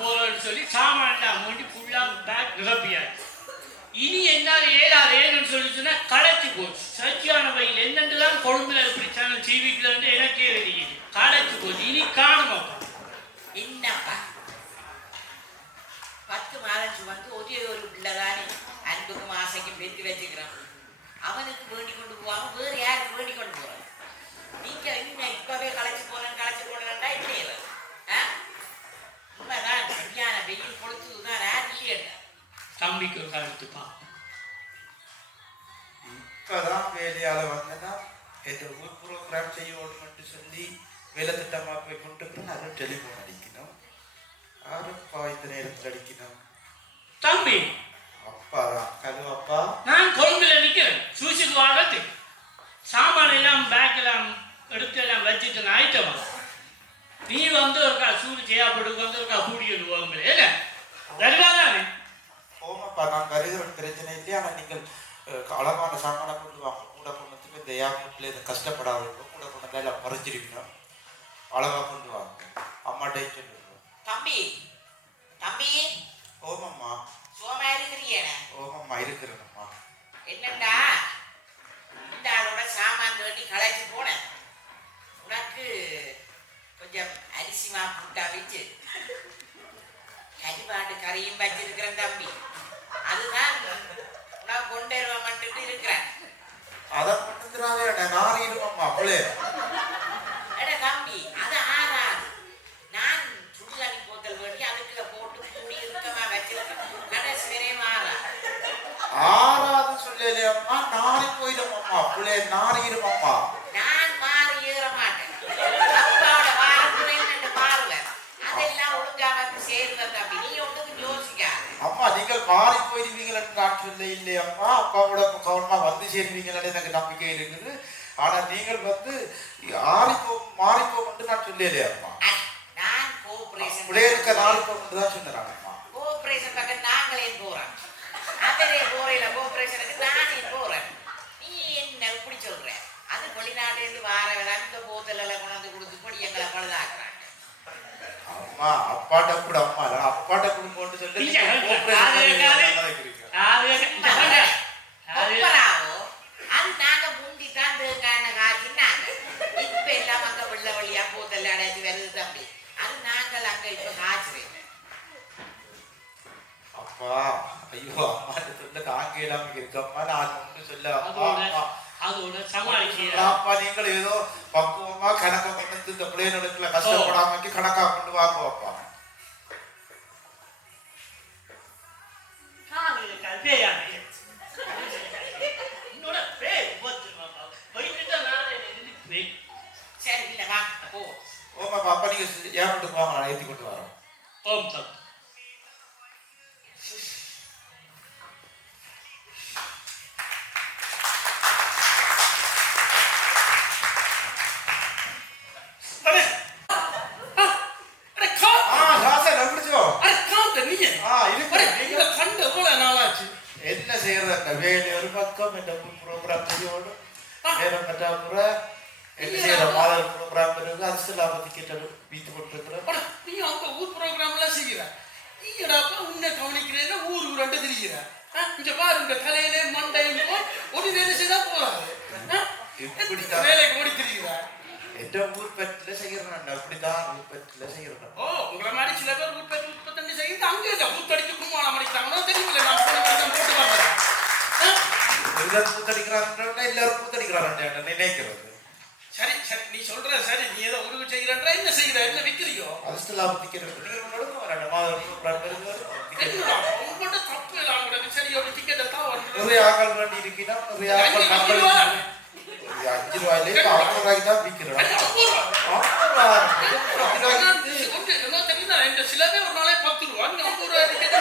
சுவிஸுக்கு போறோம்னு சொல்லி சாமான்லாம் மூண்டி ஃபுல்லாக பேக் நிரப்பியாச்சு. இனி என்னால் ஏழாது ஏன்னு சொல்லி சொன்னா களைச்சி போச்சு. சச்சியான வயல் என்னென்னலாம் கொழும்புல எப்படி சேனல் டிவிக்குல வந்து எனக்கே தெரியுது. களைச்சி போச்சு. இனி காணணும் என்னப்பா? பத்து மாதம் வந்து ஒரே ஒரு பிள்ளைதானே. அன்புக்கும் ஆசைக்கும் பெருக்கி வச்சுக்கிறான். அவனுக்கு வேண்டி கொண்டு போவாங்க வேறு யாருக்கு வேண்டி கொண்டு போகிறான் நீங்க இன்னும் இப்பவே களைச்சி போறேன் களைச்சி போடுறேன்டா இல்லையா சரியான வெயில் கொடுத்ததுதான் தம்பிக்கு ஒரு கருத்துப்பா இப்பதான் வேலையால வந்தேன்னா இந்த ஊர் ப்ரோக்ராம் செய்யணும்னு சொல்லி வேலை திட்டமா போய் கொண்டு போய் அதை டெலிஃபோன் அடிக்கணும். யாருப்பா இந்த நேரத்தில் அடிக்கணும்? தம்பி. அப்பா தான் ஹலோ அப்பா. நான் கொழும்புல நிக்கிறேன். சூசிக்கு வாங்கத்து சாமான் எல்லாம் பேக் எல்லாம் எடுத்து எல்லாம் வச்சுட்டு நான் ஐட்டமா நீ வந்து ஒருக்கா சூடு செய்யப்பட்டு வந்து ஒருக்கா கூடியது போங்களே வருவாதானே ஓமாப்பா நான் வருகிறேன் பிரச்சனை இல்லையா ஆனால் நீங்கள் அளவான சாமானை கொண்டு வாங்க கூட கொண்டதுக்கு இந்த ஏமாட்டில் இதை கஷ்டப்படாத கூட கொண்டு எல்லாம் மறைஞ்சிருக்கணும் அளவாக கொண்டு வாங்க. அம்மாட்டே சொல்லிடுவோம் தம்பி தம்பி. ஓமம்மா. சுகமா இருக்கிறீங்க ஓமம்மா இருக்கிறேனம்மா. என்னண்டா? இந்த ஆளோட சாமான் வேண்டி களைச்சு போனேன் உனக்கு கொஞ்சம் அரிசி மாப்புட்டா வச்சு கரிபாட்டு கறியும் வச்சிருக்கிறேன் தம்பி அதுதான் நான் கொண்டு வருவாமட்டு இருக்கிறேன் அதை பண்ணுறாவே நான் இருமாம்மா அவளே தம்பி அது ஆறாது நான் சுடுதண்ணி போத்தல் வேண்டி அதுக்குள்ள போட்டு மூடி இருக்கமா வச்சிருக்கேன் கடைசி வரையே மாறா ஆறாவது சொல்லலையம்மா நாரி அவளே நாரிடுமாம்மா நான் நீங்கள் மாறி போயிடுவீங்களன்னு நான் சொல்ல இல்லையம்மா அப்பாவோட கவனமா வந்து சேருவீங்களன்னு எனக்கு நம்பிக்கை இருக்குது. ஆனா நீங்கள் வந்து ஆறி போ மாறி போகணும்னு நான் கோஆபரேஷன் அப்படியே இருக்க நாரி போகணும்னு தான் சொன்னாங்கம்மா கோஆபரேஷன் பக்கம் நாங்களே போறோம். அவரே போறையில கோஆபரேஷனுக்கு நானே போறேன். நீ என்ன இப்படி சொல்ற? அது வெளிநாட்டிலிருந்து வார அந்த போத்தல் எல்லாம் அம்மா அப்பாட்ட கூட அம்மா இல்ல, அப்பாட்ட கூட போட்டு சொல்லி இந்த நாங்க முந்தி தான் இப்ப எல்லாம் அங்க வெள்ள வழியா போத்தல் அடைச்சு வருது தம்பி. அது நாங்கள் அங்க இப்ப காய்ச்சுறேன் அப்பா ஐயோ அம்மா சொல்ல தாங்க இல்லாம இருக்கம்மா நான் சொல்ல அம்மா. அதோட சமாளிக்கிற அப்பா நீங்கள் ஏதோ பக்குவமா கணக்க கொண்டு வந்து இந்த பிள்ளைகளுக்குள்ள கஷ்டப்படாம கணக்கா கொண்டு வாங்க அப்பா என்னோட பேர் உபத்திரமாப்பா. போயிட்டு தான் நானே எழுதி போய் சரி இல்ல வா போ ஓமா அப்பா நீங்க ஏன் கொண்டு வாங்க நான் ஏத்தி கொண்டு வரோம் ஓம் தம் எல்லாரும் பூத்தடிக்கிறாங்க எல்லாரும் பூத்தடிக்கிறாங்க நினைக்கிறது சரி சரி நீ சொல்ற சரி நீ ஏதோ உருவு செய்கிறன்ற என்ன செய்கிற என்ன விற்கிறியோ நீங்க மாதல் ப்ரோக்ராம் என்னடா உங்கள்கிட்ட தப்பு இல்லை அவங்களுக்கு சரி ஒரு டிக்கெட் தான் நிறைய ஆக்கள் வேண்டி இருக்கினா நிறைய ஆக்கள் அஞ்சு நம்பர் ரூபாயிலே ஆறு ரூபாய்க்கு தான் விற்கிறோம் சிலவே ஒரு நாளைக்கு பத்து ரூபா, நீ ஐம்பது ரூபா டிக்கெட்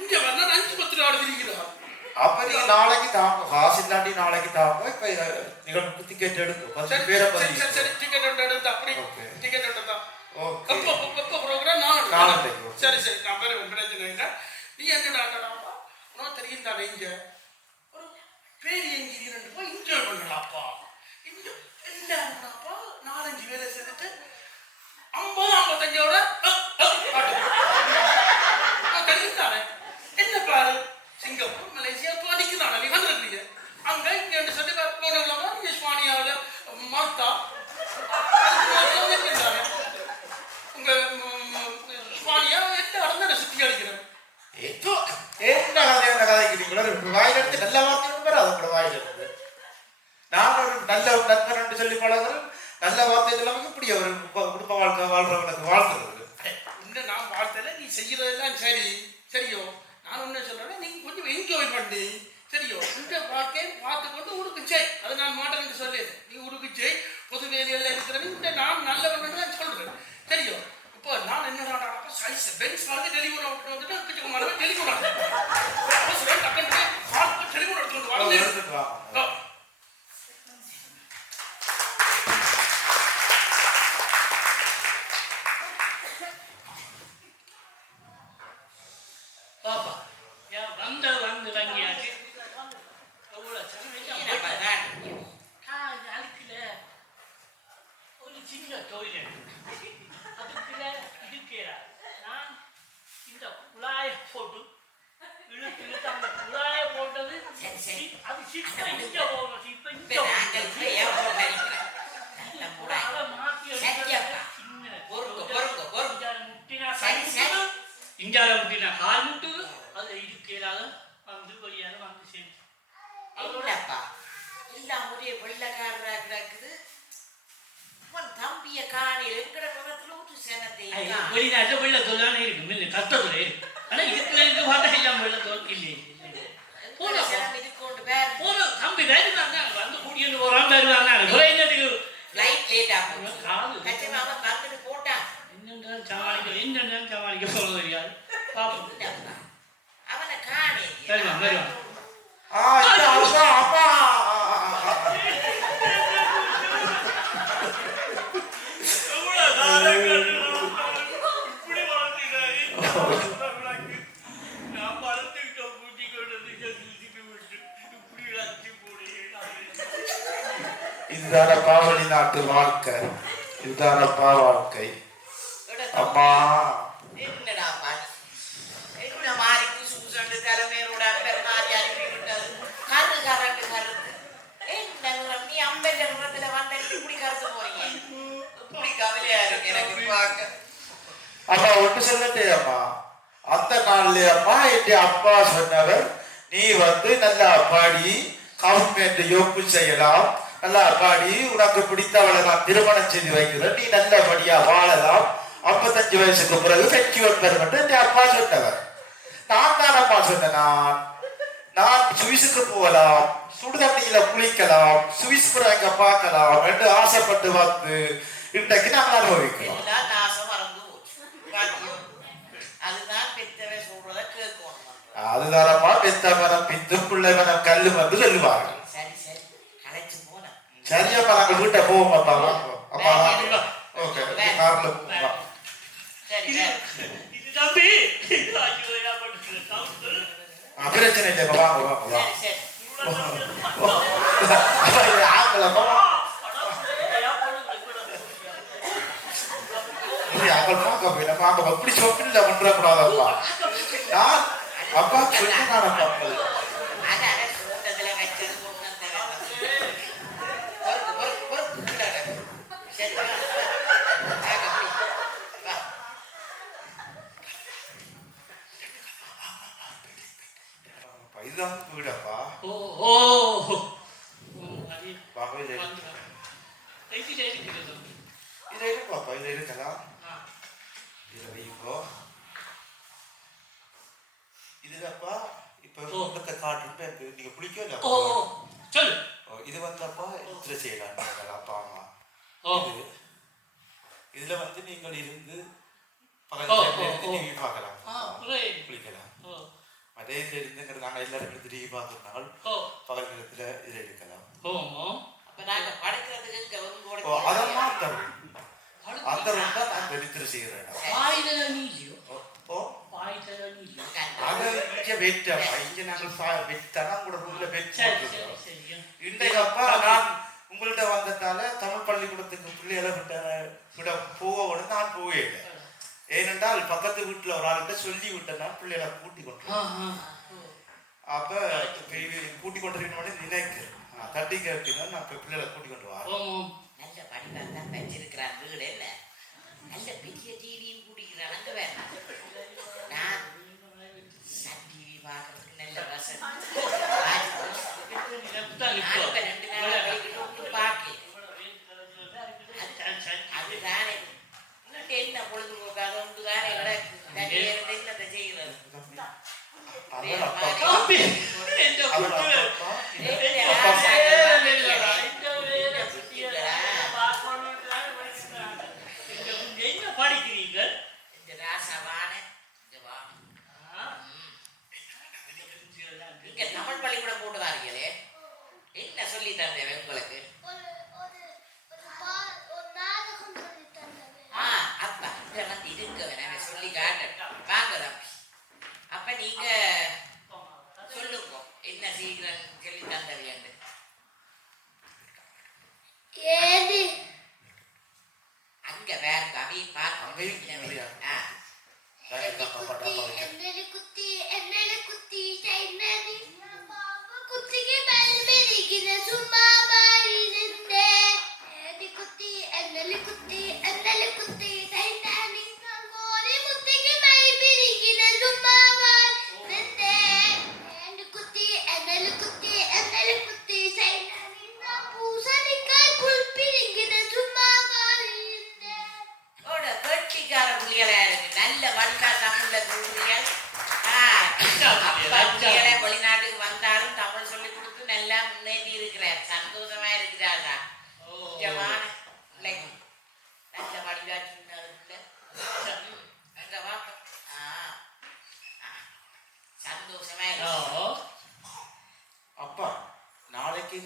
இங்க வந்தா அஞ்சு பத்து ரூபா விற்கிறா அப்ப நீங்க நாளைக்கு தாங்க காசு இல்லாட்டி நாளைக்கு தாங்க இப்ப நிகழ்வுக்கு டிக்கெட் எடுக்கும் ஃபர்ஸ்ட் பேர பதிவு சரி டிக்கெட் எடுத்து அப்படி டிக்கெட் எடுத்தா ஓகே அப்ப அப்ப புரோகிராம் நான் நாளைக்கு சரி சரி நான் பேர் வெங்கடாஜன் நீ என்னடா அண்ணடாப்பா உனக்கு தெரியும் தானே இங்க ஒரு பேர் எங்கிரி ரெண்டு போய் என்ஜாய் பண்ணலாப்பா இங்க இல்லைன்னாப்பா நாலஞ்சு வேலை செஞ்சுட்டு ஐம்பது ஐம்பத்தஞ்சோட தெரியும் தானே என்ன பாரு சிங்கப்பூர் மலேசியா இப்போ நான் நீங்கள் வந்துருக்கீங்க அங்கே இங்கே ரெண்டு சட்டை போன இல்லாமல் இஸ்வானியாவில் மால்டா உங்கள் அடந்தான சுற்றி அடிக்கிறேன். ஏதோ என்ன கதை என்ன கதைக்கிறீங்களோ வாயிலிருந்து நல்ல வார்த்தைகள் பேர். அது கூட வாயிலிருந்து நான் ஒரு நல்ல நண்பன் என்று சொல்லி பழகிறேன். நல்ல வார்த்தை இல்லாமல் இப்படி ஒரு குடும்ப வாழ்க்கை வாழ்றவனுக்கு வந்து எடுத்துட்டு வாங்க பாப்பா ஏன் வந்த வந்து தங்கியாச்சு எவ்வளோ என்னப்பா சமைச்சா நான் நான் அதுக்குல ஒரு சின்ன தொழில் அதுக்குல இருக்கிறா நான் இந்த குழாயை போட்டு இழுத்து இழுத்து அந்த குழாயை போட்டது சரி, சரி. சி- அது சிப்ப இங்க போகணும் சிப்ப இங்க இப்ப நாங்கள் இப்ப ஏன் போட்டு அடிக்கிறோம்? நல்ல முறை. அதை மாத்தி சரியப்பா. சின்ன இஞ்சால முட்டினா கால் முட்டுது அது இருக்கிறாத வந்து வழியாக வந்து சேர்ந்து என்னப்பா? எல்லாம் ஒரே வெள்ளக்காரரா கிடக்குது. உன் தம்பிய காணையில் இருக்கிற குணத்துல ஊற்று சேனத்தை வெளிநாட்டுல வெள்ளத்தோல் இருக்கு மில்லு கத்தத்துல இருக்கு ஆனா இதுக்குள்ள இருந்து பார்த்தா எல்லாம் இல்லை இதுக்கொண்டு பேர்? போன தம்பி வருவாங்க வந்து கூட்டிட்டு போறான் வருவாங்க கச்சமா அவன் வந்துட்டு போட்டான். என்னென்றால் சமாளிக்க என்னென்றால் சமாளிக்க சொல்ல தெரியாது. என்னப்பா அவனை காணே. வருவான் வருவான் இதுதானப்பா வெளிநாட்டு வாழ்க்கை. இதுதானப்பா வாழ்க்கை. அம்மா என்னடா பாரு என்ன மாறி குசு குசண்டு தலைமையோட அப்பர் மாறி அனுப்பி விட்டது கரு கரண்டு கருத்து. என்ன நிறம்? நீ அம்பெல்ல நிறத்துல வந்த நீ இப்படி கருத்து போறீங்க? இப்படி கவலையா இருக்கு எனக்கு பார்க்க. அப்பா ஒன்று சொல்லட்டே அம்மா. அந்த நாள்ல அம்மா என் அப்பா சொன்னவர் நீ வந்து நல்லா பாடி கவர்மெண்ட் யோக்கு செய்யலாம். நல்லா பாடி உனக்கு பிடித்தவளை நான் திருமணம் செய்து வைக்கிறேன். நீ நல்லபடியா வாழலாம். ஐம்பத்தஞ்சு வயசுக்கு பிறகு பெற்றுவன் பெறும் என்று என் அப்பா சொன்னவர் நான் தான் அப்பா சொன்னேன் நான் சுவிஸுக்கு போகலாம் சுடுதண்ணியில குளிக்கலாம் சுவிஸ் புறங்க பார்க்கலாம் என்று ஆசைப்பட்டு வந்து இன்றைக்கு நாங்கள் அனுபவிக்கிறோம் அதுதானப்பா பெத்த மனம் பிந்து பிள்ளை மனம் கல்லு வந்து சொல்லுவார்கள் சரி சரி. களைச்சு போனேன் சரியப்பா நாங்கள் வீட்டை போவோம் அப்பா. அப்பா ஓகே. கார்ல போவோம். இது தம்பி ஐயோ ஏன் பண்ணுறது தம்பி. பிரச்சனை இல்லை வாங்க வாங்க வாங்க சரி சரி. அப்பா, இது ஆகலப்பா இது ஆகல் பார்க்க போயில பார்க்க இப்படி சொப்பில்ல பண்ற கூடாதப்பா நான் அப்பா சொன்னான் அப்பா அதான கூட்டத்துல வச்சது கொண்டு வந்தவன். பொறுக்கு, பொறுக்கு, பொறுக்கு, கீழே இறங்கு. சரி, வா, வா. வாங்க, அப்படி. வா. அப்பா, இதுதான் வீடப்பா ஓ ஓ அது வாங்க இது வந்து கையில் இருக்குது தம்பி இது இருக்குப்பா இது இருக்கலாம் ஆ இதுல வைங்கோ இதுலப்பா இப்ப ஓ. முகத்தை காட்டுட்டு எனக்கு நீங்க பிடிக்கவே இல்லை ஓ ஓ, சொல்லு ஓ, இது வந்தப்பா இதுல செய்யலாம் அப்பா அம்மா ஓ இது இதுல வந்து நீங்கள் இருந்து ஓ, பகல் ஓ, இருந்து ஓ. டிவி பார்க்கலாம் ஆ புரியுது குளிக்கலாம் ஓ அதே இதுல இருந்து நாங்கள் எல்லாரும் பார்த்துருந்தால் ஓ பகல் நேரத்துல இதுல இருக்கலாம் கூட அதான் மாத்தம் அந்த ரூம் தான் நான் வெளித்திர செய்கிறேன் அது இங்க வெட்டப்பா இங்க நாங்கள் வெட்டானா உங்களோட ரூம்ல வெட் சரி சரி போட்டுருக்கோம். சரி இன்றைக்கு அப்பா நான் உங்கள்ட்ட வந்ததால தமிழ் பள்ளிக்கூடத்துக்கு பிள்ளைகளை விட்ட விட போக நான் இல்லை. ஏனென்றால் பக்கத்து வீட்டுல ஒரு ஆள்கிட்ட சொல்லி விட்டேன்னா பிள்ளைகளை கூட்டி கொண்டு அப்ப கூட்டி கொண்டு நினைக்கிறேன் தட்டி கேட்கணும் நான் பிள்ளைகளை கூட்டி கொண்டு வரேன் சொல்லி தந்தது உங்களுக்கு. ஆ அப்பா இதை வந்து சொல்லி காட்டேன் வாங்க தம்பி. அப்போ நீங்கள் சொல்லுங்க என்ன சீக்கிரம்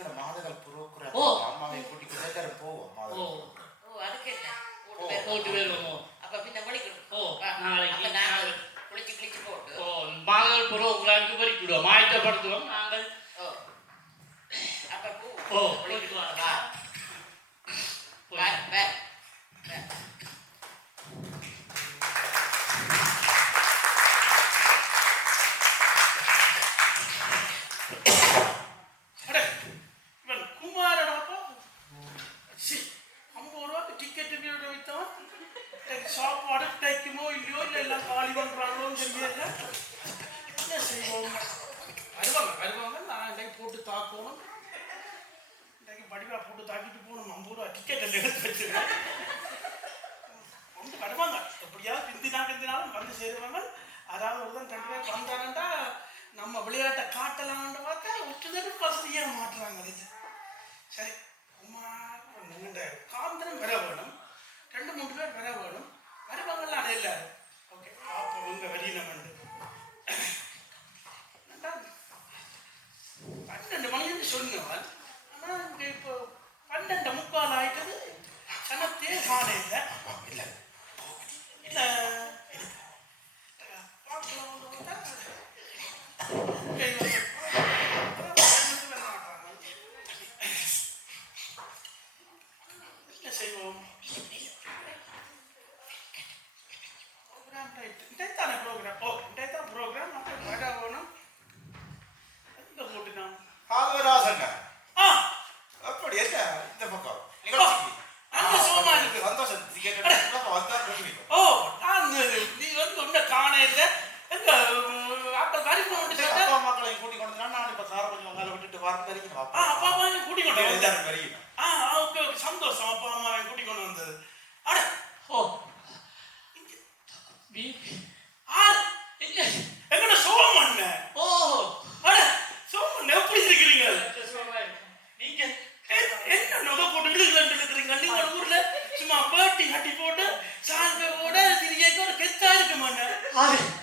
சாயங்கால மாதங்கள் புரோக்குற அம்மாவை கூட்டிட்டு வேற போவோம் ஓ. அதுக்கு என்ன? போட்டு வேணும் அப்ப பின்ன மணிக்கு ஓ நாளைக்கு நாளைக்கு குளிச்சு குளிச்சு போட்டு. ஓ மாதங்கள் புரோக்குறாக்கு பறிக்கிடுவோம். மாயத்தை படுத்துவோம். அல்ல ஓகே அப்போ உங்கள் வழி பண்ணுறது பன்னெண்டு மணின்னு சொன்னவள் ஆனா இங்க இப்போ பன்னெண்டு முக்கால் ஆயிட்டது. சனத்தே இல்ல. இல்ல.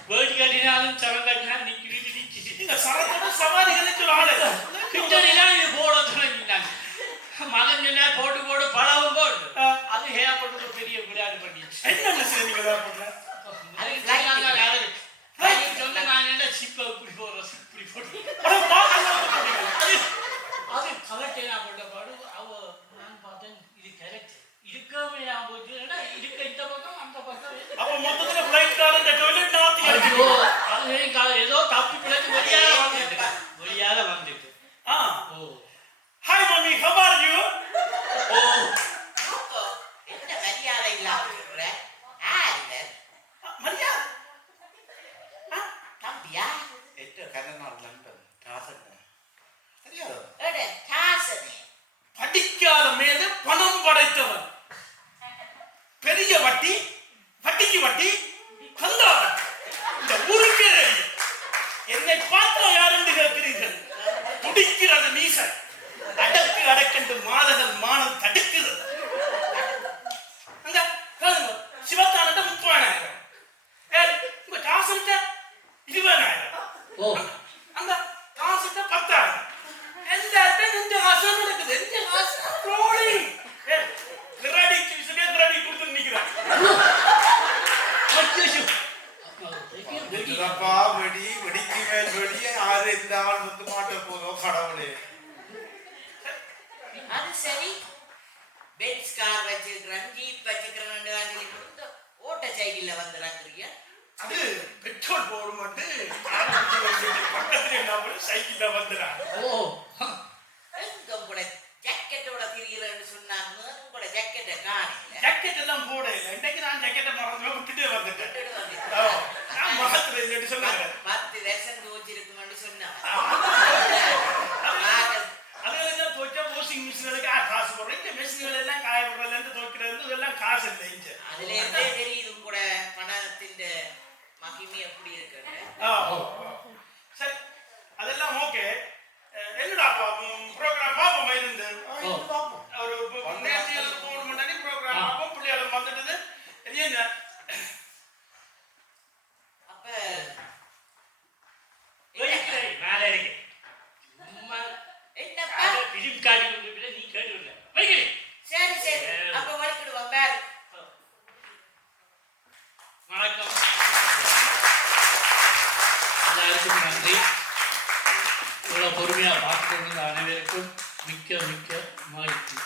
வேடி கட்டினாலும் சரம் கட்டினா நிக்கி நிக்கி இந்த சரத்தோட சவாரி கிடைச்ச ஆளு பின்னாடிலாம் இது போட தொடங்கினாங்க மகன் சொன்னா போட்டு போட்டு பழவும் போடு. அது ஹேயா போட்டு பெரிய விளையாடு பண்ணி. என்ன செய்ய அதுக்கு சொன்ன நான் என்ன? சிப்பை இப்படி போடுறேன் போட்ட பாடு. ஏதோ ஏதோ தப்பி பிழைச்சு மரியாதை என்ன சைக்கிள்ல வந்துடுறாங்க ஓ எங்க கூட ஜாக்கெட்டோட திரிகிறேன்னு சொன்னாங்க கூட ஜாக்கெட்டை காணல ஜாக்கெட் எல்லாம் போட இல்லை இன்னைக்கு நான் ஜாக்கெட்டை மறந்து விட்டுட்டே வந்துட்டேன் விட்டுட்டு வந்துட்டேன். ஓ, நான் மகத்துல இல்லைன்னு சொன்னாங்க பத்து வருஷம் தோச்சிருக்குமென்னு சொன்னாங்க அதெல்லாம் துவைச்சா வாஷிங் மிஷினுக்கு காசு போடுறோம் இந்த மிஷின்கள் எல்லாம் காய போடுறதுலேருந்து துவைக்கிறது இதெல்லாம் காசு இல்லை இங்க அதுல இருந்தே தெரியுது கூட பணத்தின் மகிமை எப்படி இருக்குன்னு ஆ, ஓ, ஓ. சரி அதெல்லாம் ஓகே என்னடா ப்ரோக்ராம் பார்ப்போம் இருந்து ஓ. ஒரு நேற்று மூணு மணி நேரம் ப்ரோக்ராம் பார்ப்போம் பிள்ளைகளும் வந்துடுது இது என்ன அப்ப இருக்கிறேன், மேலே இருக்கேன். சும்மா என்னப்பா அதை பிலிம் காடி கொண்டு போய் நீ கேட்டு விட. வைக்கிறேன். சரி சரி அப்ப வலிக்கிடுவோம் பேர் வணக்கம் எல்லாருக்கும் நன்றி இவ்வளோ பொறுமையாக பார்த்து கொண்டிருந்த அனைவருக்கும் மிக்க மிக்க மகிழ்ச்சி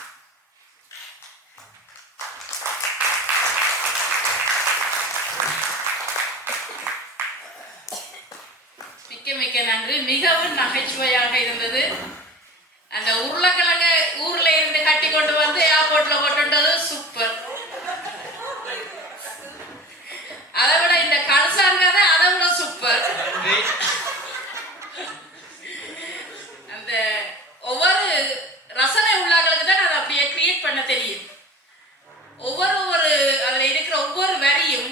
மிக்க மிக்க நன்றி. மிகவும் நகைச்சுவையாக இருந்தது. அந்த உருளைக்கிழங்க ஊர்ல இருந்து கட்டி கொண்டு வந்து ஏர்போர்ட்ல கொண்டுண்டது சூப்பர் அதை விட இந்த கல்சாங்க அதை விட சூப்பர் அந்த ஒவ்வொரு ரசனை உள்ளாக்களுக்கு தான் அதை அப்படியே கிரியேட் பண்ண தெரியும். ஒவ்வொரு ஒரு அதில் இருக்கிற ஒவ்வொரு வரியும்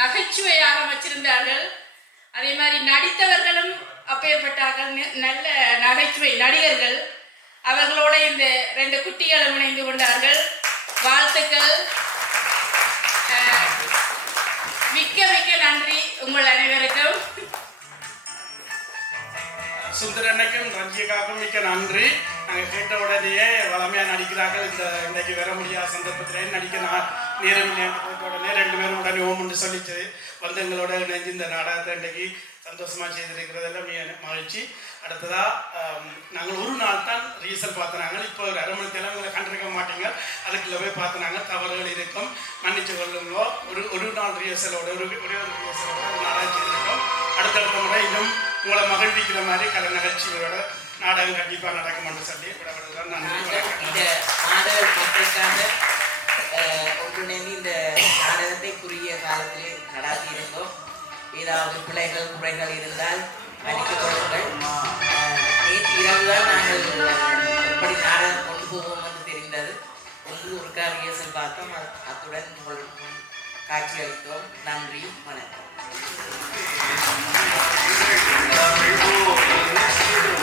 நகைச்சுவையாக வச்சிருந்தார்கள். மாதிரி நடித்தவர்களும் அப்பேற்பட்டார்கள். நல்ல நகைச்சுவை நடிகர்கள். அவர்களோட இந்த ரெண்டு குட்டிகளும் இணைந்து கொண்டார்கள். வாழ்த்துக்கள். மிக்க மிக்க நன்றி உங்கள் அனைவருக்கும். சுந்தரனுக்கும் ரஞ்சிகாக்கும் மிக்க நன்றி. நாங்கள் கேட்ட உடனேயே வளமையாக நடிக்கிறார்கள். இந்த இன்றைக்கு வர முடியாத சந்தர்ப்பத்தில் நடிக்க நான் நேரம் உடனே ரெண்டு பேரும் உடனே ஓம் என்று சொல்லிச்சு வந்து எங்களோட இணைஞ்சு இந்த நாடகத்தை இன்றைக்கு சந்தோஷமாக செய்திருக்கிறதெல்லாம் மிக மகிழ்ச்சி. அடுத்ததா ஆம், நாங்கள் ஒரு நாள் தான் ரீசல் பார்த்தனாங்க இப்போ ஒரு அரை மணி நேரம் உங்களை கண்டிருக்க மாட்டீங்க. அதுக்குள்ள போய் பார்த்தனாங்க தவறுகள் இருக்கும். மன்னிச்சு கொள்ளுங்களோ ஒரு ஒரு நாள் ரிஹர்சலோட ஒரு ஒரே ஒரு ரிஹர்சலோட ஒரு நாடகம் செய்திருக்கோம். அடுத்தடுத்த முறை இன்னும் உங்களை மகிழ்விக்கிற மாதிரி கலை நிகழ்ச்சிகளோட நாடகம் கண்டிப்பாக நடக்கும்னு சொல்லி விடப்படுறதுதான் நன்றி. நாடக ஒன்றிணைந்து இந்த நாடகத்தை குறுகிய காலத்திலே நடாத்தி இருந்தோம் ஏதாவது பிள்ளைகள் குறைகள் இருந்தால் அடிக்க கொள்ளுங்கள் நேற்று இரவுதான் நாங்கள் எப்படி நாடகம் கொண்டு போவோம் என்று தெரிந்தது. ஒன்று ஒருக்கா ரிஹர்சல் பார்த்தோம். அத்துடன் உங்களுக்கு காட்சி அளித்தோம். நன்றி வணக்கம்.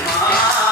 மாறி